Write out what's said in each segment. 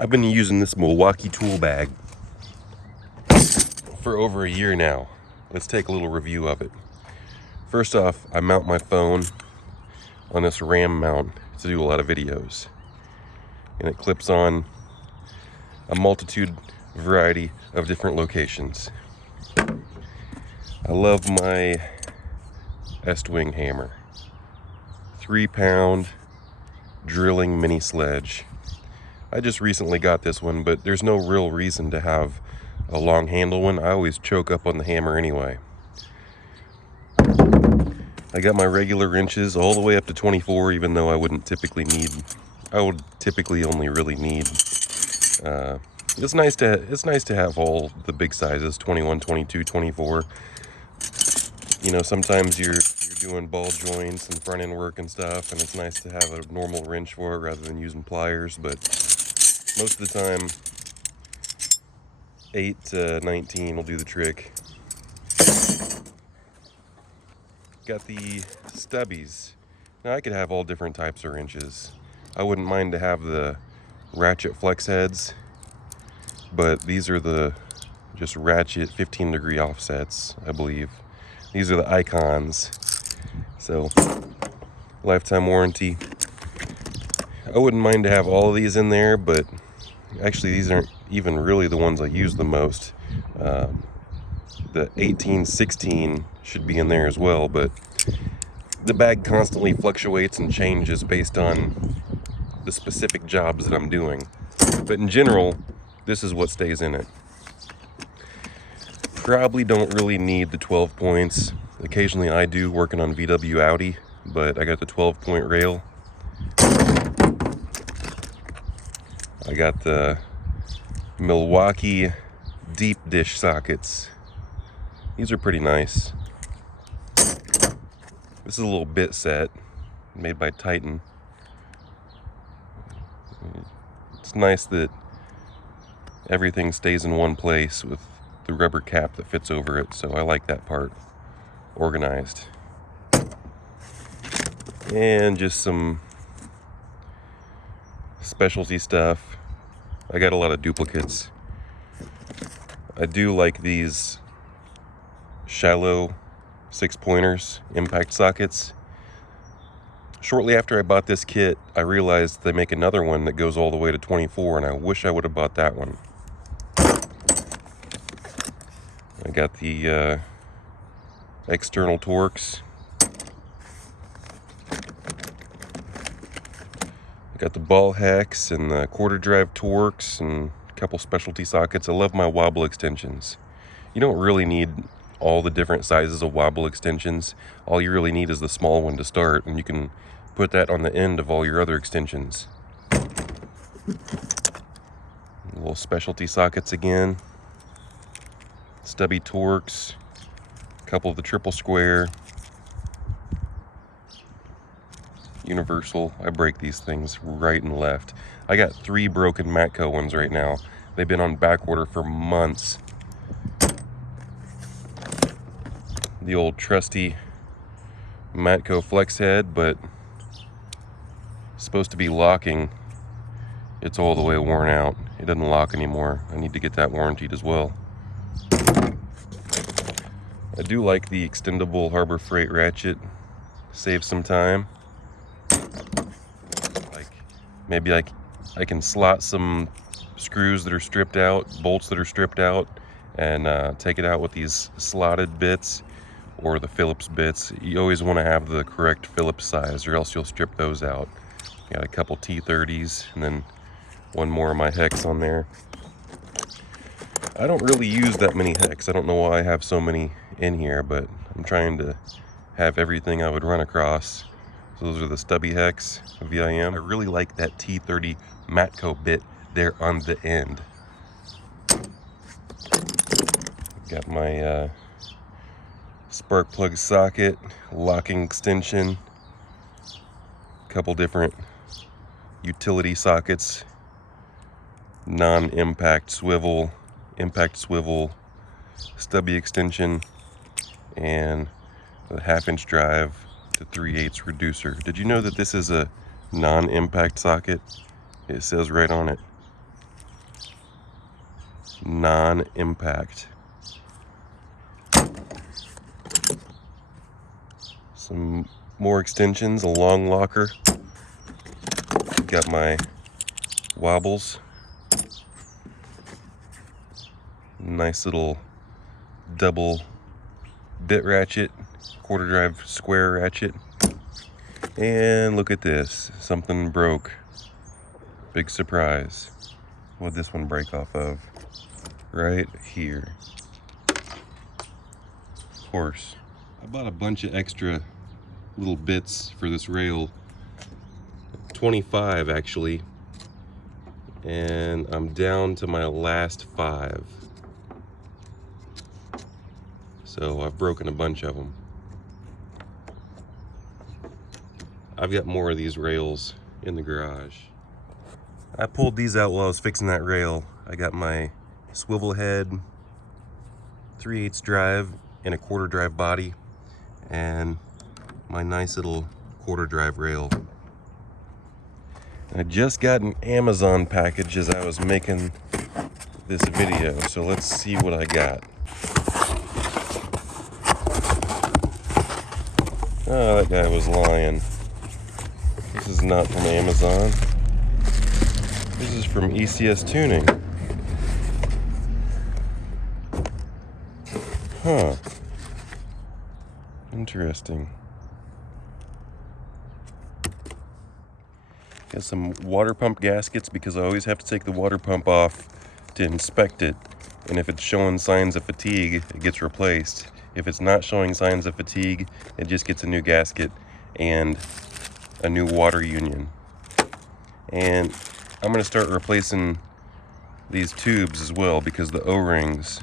I've been using this Milwaukee tool bag for over a year now. Let's take a little review of it. First off, I mount my phone on this RAM mount to do a lot of videos. And it clips on a variety of different locations. I love my Estwing hammer. 3-pound drilling mini sledge. I just recently got this one, but there's no real reason to have a long handle one. I always choke up on the hammer anyway. I got my regular wrenches all the way up to 24, even though I would typically only really need it's nice to have all the big sizes, 21, 22, 24. You know, sometimes you're doing ball joints and front end work and stuff, and it's nice to have a normal wrench for it rather than using pliers, but most of the time 8 to 19 will do the trick. Got the stubbies. Now I could have all different types of wrenches. I wouldn't mind to have the ratchet flex heads, but these are the just ratchet 15-degree offsets, I believe. These are the icons. So, lifetime warranty. I wouldn't mind to have all of these in there, but actually these aren't even really the ones I use the most. The 18, 16 should be in there as well, but the bag constantly fluctuates and changes based on the specific jobs that I'm doing. But in general, this is what stays in it. Probably don't really need the 12 points. Occasionally I do, working on VW Audi, but I got the 12-point rail. I got the Milwaukee deep dish sockets. These are pretty nice. This is a little bit set made by Titan. It's nice that everything stays in one place with the rubber cap that fits over it, so I like that part organized. And just some specialty stuff. I got a lot of duplicates. I do like these shallow 6-pointers impact sockets. Shortly after I bought this kit, I realized they make another one that goes all the way to 24, and I wish I would have bought that one. I got the external Torx. I got the ball hex and the quarter drive Torx and a couple specialty sockets. I love my wobble extensions. You don't really need all the different sizes of wobble extensions. All you really need is the small one to start, and you can put that on the end of all your other extensions. Little specialty sockets again. Stubby Torx. A couple of the triple square. Universal. I break these things right and left. I got 3 broken Matco ones right now. They've been on back order for months. The old trusty Matco flex head, but supposed to be locking. It's all the way worn out. It doesn't lock anymore. I need to get that warranted as well. I do like the extendable Harbor Freight ratchet. Save some time. Like maybe I can slot some screws that are stripped out, bolts that are stripped out, and take it out with these slotted bits or the Phillips bits. You always want to have the correct Phillips size, or else you'll strip those out. Got a couple T30s and then one more of my hex on there. I don't really use that many hex. I don't know why I have so many in here, but I'm trying to have everything I would run across. So those are the stubby hex VIM. I really like that T30 Matco bit there on the end. Got my spark plug socket, locking extension, a couple different utility sockets, non-impact swivel, impact swivel, stubby extension, and a 1/2-inch drive to 3/8 reducer. Did you know that this is a non-impact socket? It says right on it. non-impact. Some more extensions, a long locker. Got my wobbles. Nice little double bit ratchet, quarter drive square ratchet. And look at this, something broke. Big surprise. What'd this one break off of? Right here. Of course. I bought a bunch of extra little bits for this rail. 25 actually. And I'm down to my last 5. So I've broken a bunch of them. I've got more of these rails in the garage. I pulled these out while I was fixing that rail. I got my swivel head, 3/8 drive, and a quarter drive body, and my nice little quarter drive rail. I just got an Amazon package as I was making this video, so let's see what I got. Oh, that guy was lying. This is not from Amazon. This is from ECS Tuning. Huh. Interesting. Got some water pump gaskets because I always have to take the water pump off to inspect it. And if it's showing signs of fatigue, it gets replaced. If it's not showing signs of fatigue, it just gets a new gasket and a new water union. And I'm going to start replacing these tubes as well because the O-rings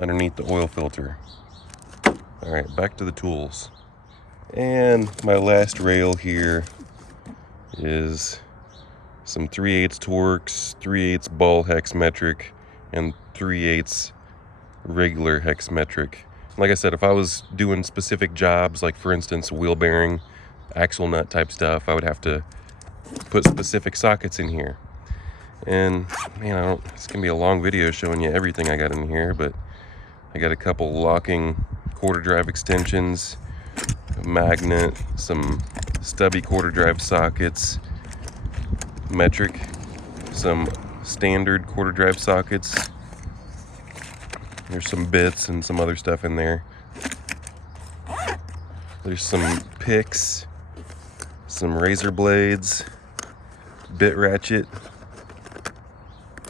underneath the oil filter. Alright, back to the tools. And my last rail here is some 3/8 Torx, 3/8 ball hex metric, and 3/8 regular hex metric. Like I said, if I was doing specific jobs, like for instance wheel bearing, axle nut type stuff, I would have to put specific sockets in here. And man, it's gonna be a long video showing you everything I got in here, but I got a couple locking quarter drive extensions, a magnet, some stubby quarter drive sockets, metric, some standard quarter drive sockets. There's some bits and some other stuff in there. There's some picks, some razor blades, bit ratchet,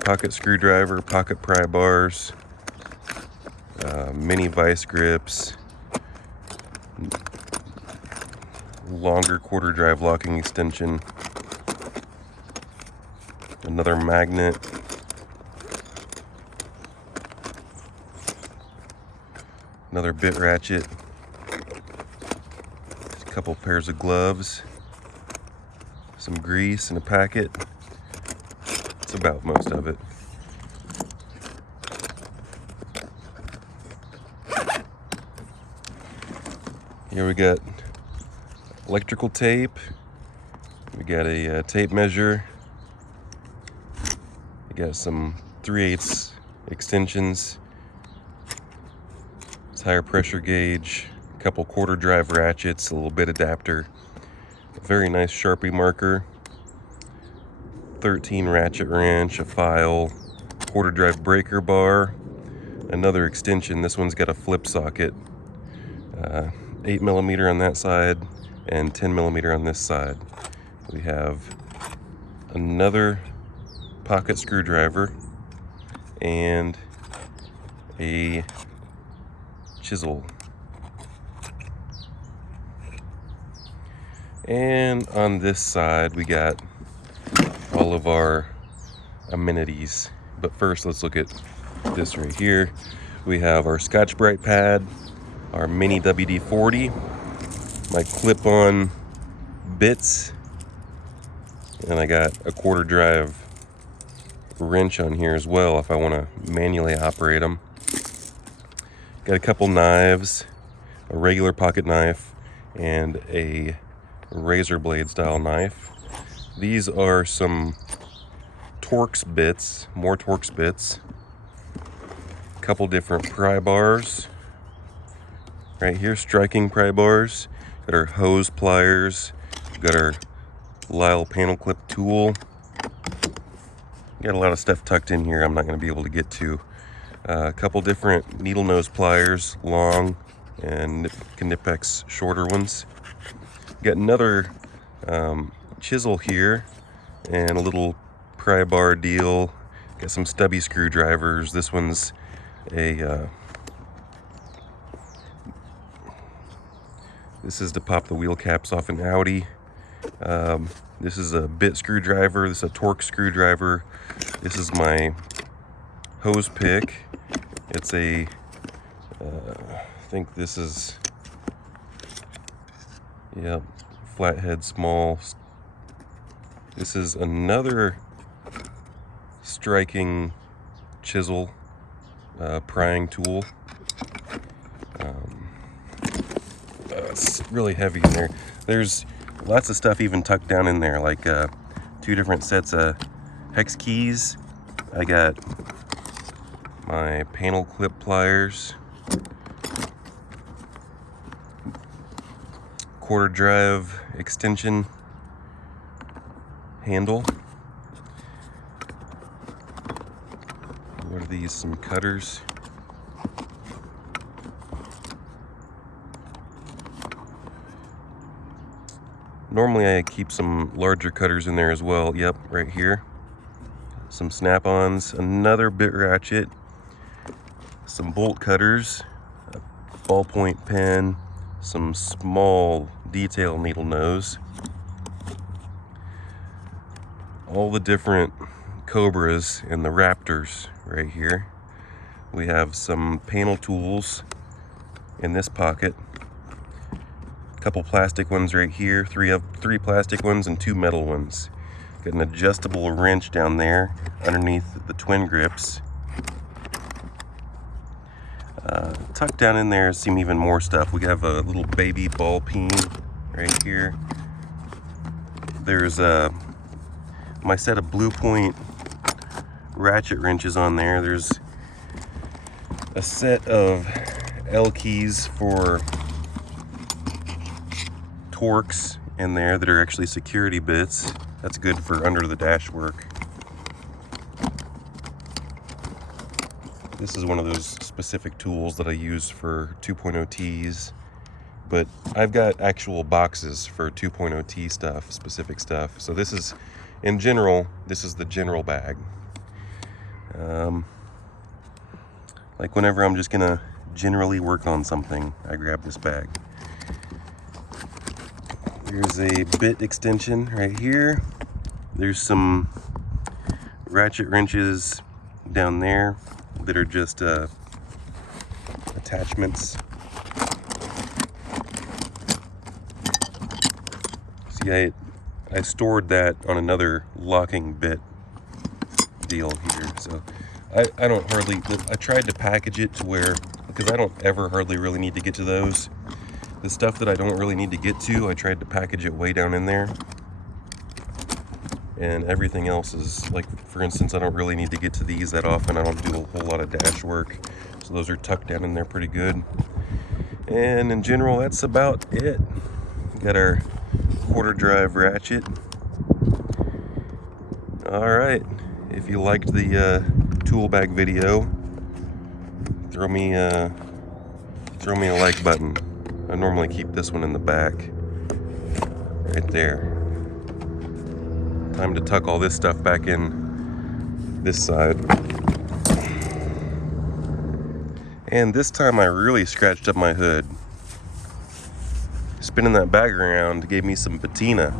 pocket screwdriver, pocket pry bars, mini vice grips, longer quarter drive locking extension, another magnet, another bit ratchet, a couple pairs of gloves, some grease in a packet. That's about most of it. Here we got electrical tape, we got a tape measure, we got some 3/8 extensions, tire pressure gauge, a couple quarter drive ratchets, a little bit adapter, a very nice Sharpie marker, 13 ratchet wrench, a file, quarter drive breaker bar, another extension. This one's got a flip socket, 8mm on that side and 10mm on this side. We have another pocket screwdriver and a chisel. And on this side we got all of our amenities. But first let's look at this right here. We have our Scotch-Brite pad, our mini WD-40, my clip-on bits, and I got a quarter drive wrench on here as well if I want to manually operate them. Got a couple knives, a regular pocket knife and a razor blade style knife. These are some Torx bits, more Torx bits. A couple different pry bars. Right here, striking pry bars. Got our hose pliers. Got our Lisle panel clip tool. Got a lot of stuff tucked in here I'm not going to be able to get to. A couple different needle nose pliers, long and Knipex shorter ones. Got another chisel here and a little pry bar deal. Got some stubby screwdrivers. This one's a this is to pop the wheel caps off an Audi. This is a bit screwdriver. This is a Torx screwdriver. This is my hose pick. It's a I think this is, yep, flathead small. This is another striking chisel prying tool. It's really heavy in there. There's lots of stuff even tucked down in there, like 2 different sets of hex keys. I got my panel clip pliers, quarter drive extension handle. What are these? Some cutters. Normally I keep some larger cutters in there as well. Yep, right here. Some snap-ons, another bit ratchet, some bolt cutters, a ballpoint pen, some small detail needle nose, all the different Cobras and the Raptors right here. We have some panel tools in this pocket. A couple plastic ones right here, three plastic ones and 2 metal ones. Got an adjustable wrench down there underneath the twin grips. Tucked down in there is some even more stuff. We have a little baby ball peen right here. There's my set of Blue Point ratchet wrenches on there. There's a set of L keys for Torx in there that are actually security bits. That's good for under the dash work. This is one of those specific tools that I use for 2.0 T's, but I've got actual boxes for 2.0 T stuff, specific stuff. So this is, in general, this is the general bag. Like whenever I'm just gonna generally work on something, I grab this bag. Here's a bit extension right here. There's some ratchet wrenches down there that are just attachments. See, I stored that on another locking bit deal here. So I don't hardly, I tried to package it to where, because I don't ever hardly really need to get to those. The stuff that I don't really need to get to, I tried to package it way down in there. And everything else is, like, for instance, I don't really need to get to these that often. I don't do a whole lot of dash work. So those are tucked down in there pretty good. And in general, that's about it. Got our quarter drive ratchet. All right. If you liked the tool bag video, throw me a like button. I normally keep this one in the back, right there. Time to tuck all this stuff back in this side. And this time I really scratched up my hood. Spinning that bag around gave me some patina.